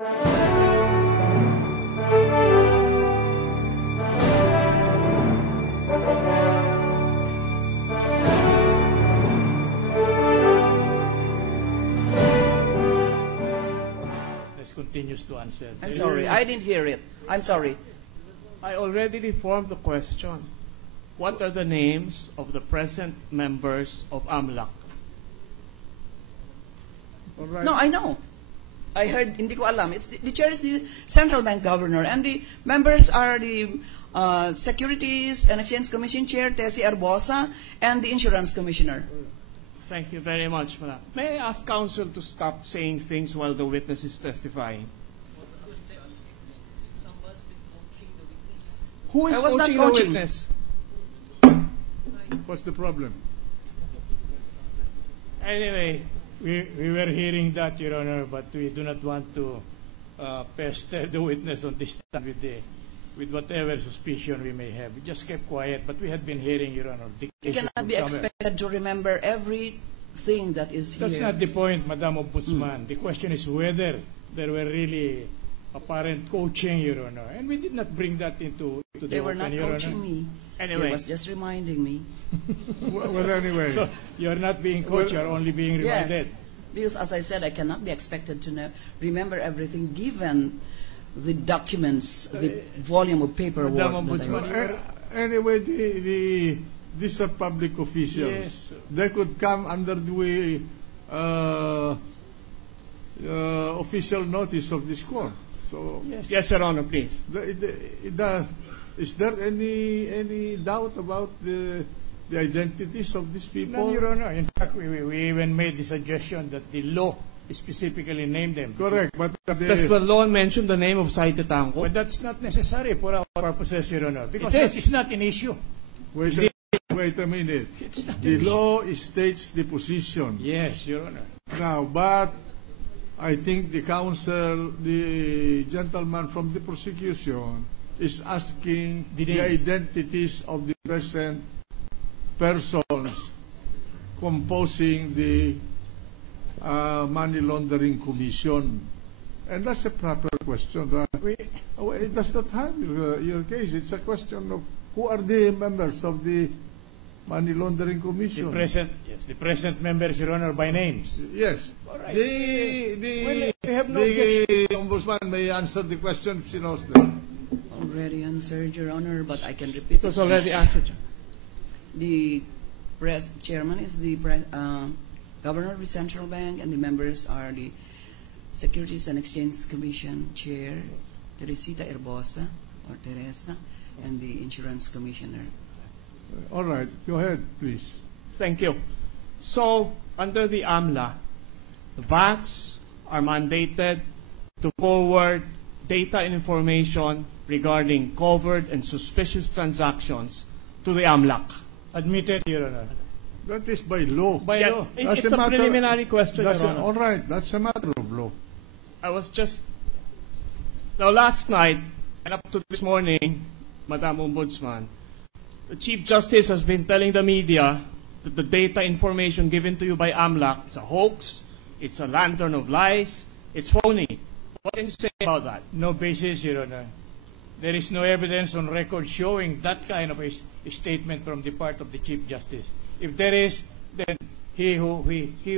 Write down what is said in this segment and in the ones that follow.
Continues to answer. I'm sorry, I didn't hear it. I'm sorry. I already reformed the question. What are the names of the present members of AMLAC? All right. No, I know. I heard, hindi ko alam. It's the chair is the central bank governor, and the members are the Securities and Exchange Commission chair, Tessie Arbosa, and the insurance commissioner. Thank you very much, madam. May I ask counsel to stop saying things while the witness is testifying? Who is coaching the witness? What's the problem? Anyway, we were hearing that, Your Honor, but we do not want to pester the witness on this time with whatever suspicion we may have. We just kept quiet, but we had been hearing, Your Honor. You cannot be expected to remember everything that is here. That's not the point, Madam Ombudsman. The question is whether there were really apparent coaching, Your Honor. And we did not bring that into the They were not coaching me. Anyway. They was just reminding me. Well, anyway. So you're not being coached, you're only being reminded. Yes, because as I said, I cannot be expected to remember everything given the documents, the volume of paperwork. Madam Ombudsman, anyway, these are public officials. Yes. They could come under the official notice of this court. So yes, Your Honor, please. Is there any doubt about the identities of these people? No, Your Honor. In fact, we even made the suggestion that the law specifically named them. Correct, but does the law mention the name of Saitetango? But that's not necessary for our purposes, Your Honor, because it's not an issue. Wait a minute. The law states the position. Yes, Your Honor. Now, but I think the counsel, the gentleman from the prosecution, is asking the identities of the present persons composing the Money Laundering Commission. And that's a proper question. It does not have your case. It's a question of who are the members of the Money Laundering Commission. The present members, Your Honor, by names. Yes. All right. The Ombudsman may answer the question if she knows them. Already answered, Your Honor, but I can repeat it. It was already answered. The chairman is the governor of the central bank, and the members are the Securities and Exchange Commission chair, Teresita Herbosa, or Teresa, and the insurance commissioner. All right, go ahead, please. Thank you. So, under the AMLA, the banks are mandated to forward data and information regarding covered and suspicious transactions to the AMLAC. Admitted, Your Honor. That is by law. By law. It's a preliminary question, Your Honor. All right, that's a matter of law. Now last night, and up to this morning, Madam Ombudsman, the Chief Justice has been telling the media that the data information given to you by AMLAC is a hoax, it's a lantern of lies, it's phony. What can you say about that? No basis, Your Honor. There is no evidence on record showing that kind of a statement from the part of the Chief Justice. If there is, then he who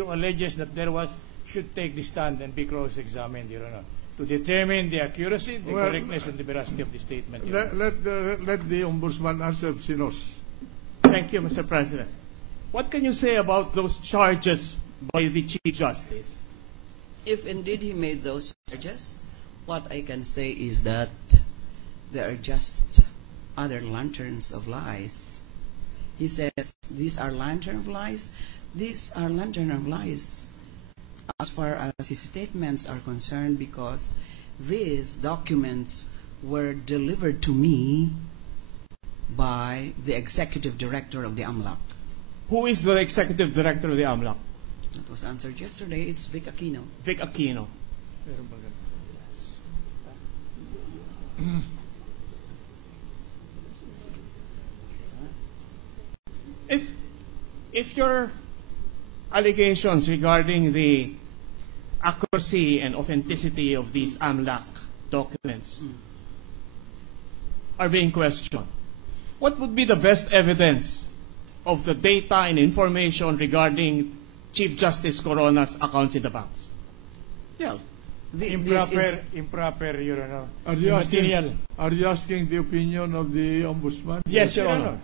alleges that there was should take the stand and be cross-examined, Your Honor, to determine the accuracy, the correctness, and the veracity of the statement. Let the Ombudsman answer if she knows. Thank you, Mr. President. What can you say about those charges by the Chief Justice? If indeed he made those charges, what I can say is that they are just other lanterns of lies. He says, these are lantern of lies. These are lantern of lies as far as his statements are concerned, because these documents were delivered to me by the executive director of the AMLAC. Who is the executive director of the AMLAC? That was answered yesterday. It's Vic Aquino. Vic Aquino. If your allegations regarding the accuracy and authenticity of these AMLAC documents are being questioned. What would be the best evidence of the data and information regarding Chief Justice Corona's accounts in the banks? Well, improper, Your Honor. Are you Material. asking the opinion of the Ombudsman? Yes, Your Honor.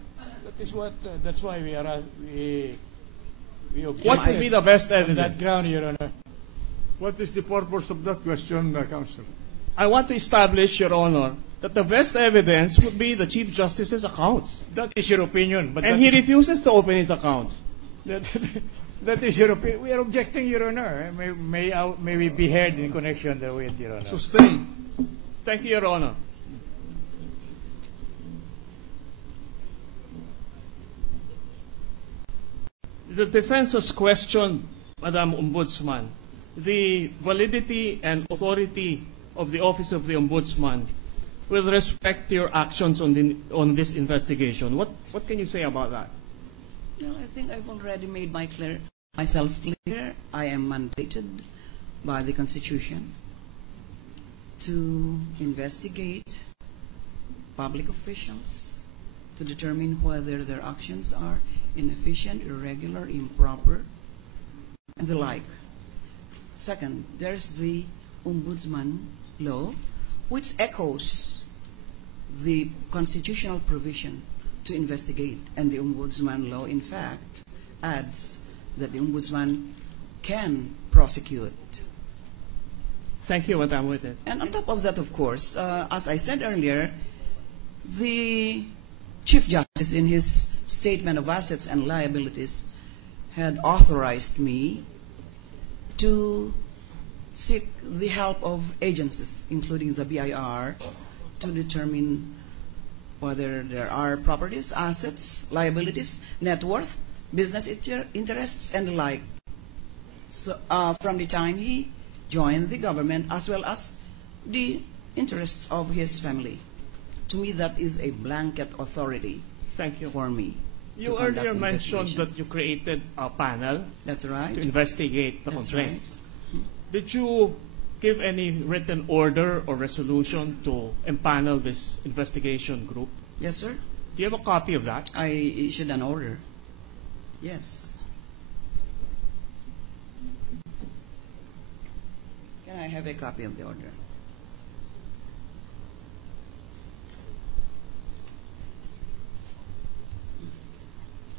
That is what. That's why we object. What would be the best on evidence? that ground, Your Honor? What is the purpose of that question, Counsel? I want to establish, Your Honor, that the best evidence would be the Chief Justice's accounts. That is your opinion, but And he refuses to open his accounts. that is your opinion. We are objecting, Your Honor. May we be heard in connection with Your Honor. Sustain. Thank you, Your Honor. The defense has questioned, Madam Ombudsman, the validity and authority of the Office of the Ombudsman with respect to your actions on this investigation. What can you say about that? No, I think I've already made myself clear. I am mandated by the Constitution to investigate public officials to determine whether their actions are inefficient, irregular, improper, and the like. Second, there's the Ombudsman law, which echoes the constitutional provision to investigate. And the Ombudsman law, in fact, adds that the Ombudsman can prosecute. Thank you, Madam Witness. And on top of that, of course, as I said earlier, the Chief Justice, in his statement of assets and liabilities, had authorized me to seek the help of agencies, including the BIR, to determine whether there are properties, assets, liabilities, net worth, business interests, and the like. So, from the time he joined the government, as well as the interests of his family. To me, that is a blanket authority. Thank you. For me. You earlier mentioned that you created a panel. That's right. To investigate the That's complaints. Right. Did you give any written order or resolution to empanel this investigation group? Yes, sir. Do you have a copy of that? I issued an order. Yes. Can I have a copy of the order?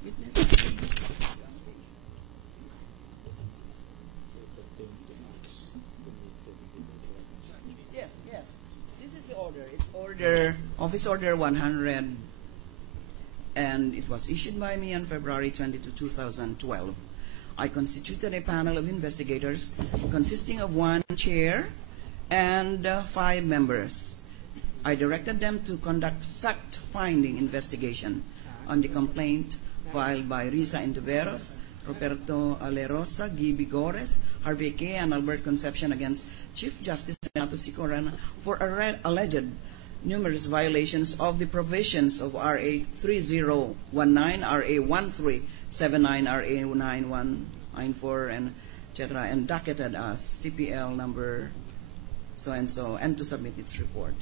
Witness? Yes. This is the order. It's Office Order 100, and it was issued by me on February 22, 2012. I constituted a panel of investigators consisting of 1 chair and 5 members. I directed them to conduct fact-finding investigation on the complaint filed by Risa Intiveros, Roberto Alerosa, Gibi Gores, Harvey K., and Albert Concepcion against Chief Justice Renato C. Corona for alleged numerous violations of the provisions of RA 3019, RA 1379, RA 9194, and etc., and docketed as CPL number so-and-so, and to submit its report.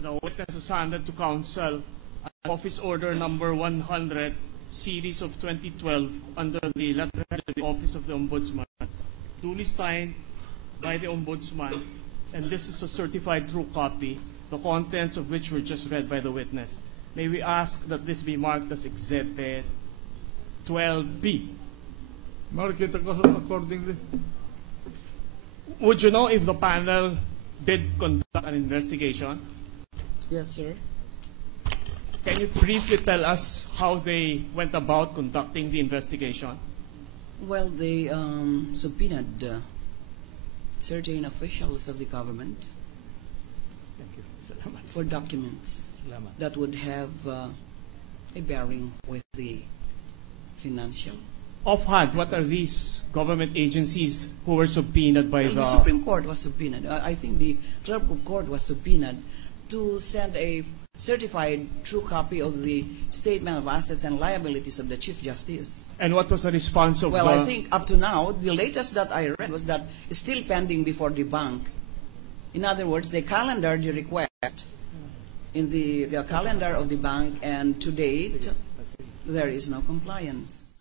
The witness is handed to counsel Office Order number 100, series of 2012, under the letterhead of the Office of the Ombudsman, duly signed by the Ombudsman, and this is a certified true copy, the contents of which were just read by the witness. May we ask that this be marked as Exhibit 12B? Mark it accordingly. Would you know if the panel did conduct an investigation? Yes, sir. Can you briefly tell us how they went about conducting the investigation? Well, they subpoenaed certain officials of the government for documents that would have a bearing with the financial. Offhand, what are these government agencies who were subpoenaed by The Supreme Court was subpoenaed. I think the clerk of court was subpoenaed to send a certified true copy of the statement of assets and liabilities of the Chief Justice. And what was the response of Well, I think up to now, the latest that I read was that it's still pending before the bank. In other words, they calendared the request in the calendar of the bank, and to date, there is no compliance.